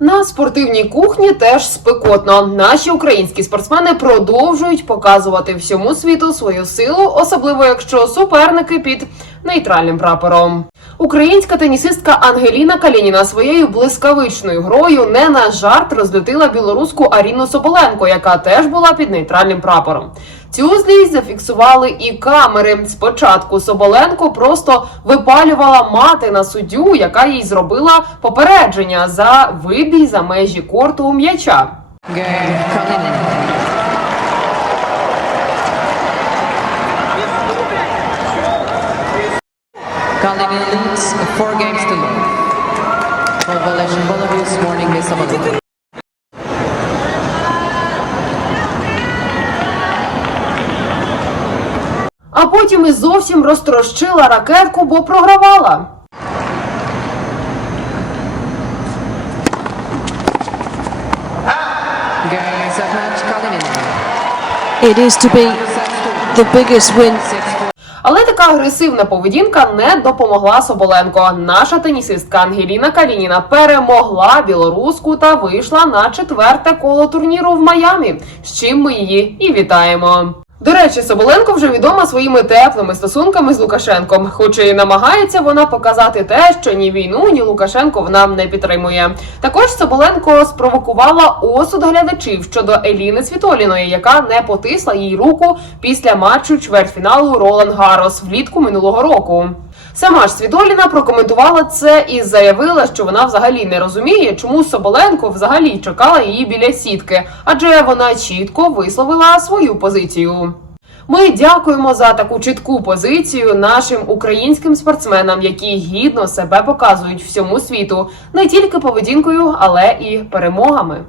На спортивній кухні теж спекотно. Наші українські спортсмени продовжують показувати всьому світу свою силу, особливо якщо суперники під нейтральним прапором. Українська тенісистка Ангеліна Калініна своєю блискавичною грою не на жарт розлютила білоруську Аріну Соболенко, яка теж була під нейтральним прапором. Цю злість зафіксували і камери. Спочатку Соболенко просто випалювала мати на суддю, яка їй зробила попередження за вибій за межі корту у м'яча. Георгій Kalinin leads four games to none. For Valesian Belarus, morning is Sabalenka. А потім і зовсім розтрощила ракетку, бо програвала. Gary Savage Kalinin. It is to be the biggest win 6-4. Але така агресивна поведінка не допомогла Соболенко. Наша тенісистка Ангеліна Калініна перемогла білоруску та вийшла на четверте коло турніру в Майамі. З чим ми її і вітаємо. До речі, Соболенко вже відома своїми теплими стосунками з Лукашенком, хоч і намагається вона показати те, що ні війну, ні Лукашенко вона не підтримує. Також Соболенко спровокувала осуд глядачів щодо Еліни Світоліної, яка не потисла їй руку після матчу чвертьфіналу Ролан Гарос влітку минулого року. Сама ж Світоліна прокоментувала це і заявила, що вона взагалі не розуміє, чому Соболенко взагалі чекала її біля сітки, адже вона чітко висловила свою позицію. Ми дякуємо за таку чітку позицію нашим українським спортсменам, які гідно себе показують всьому світу не тільки поведінкою, але і перемогами.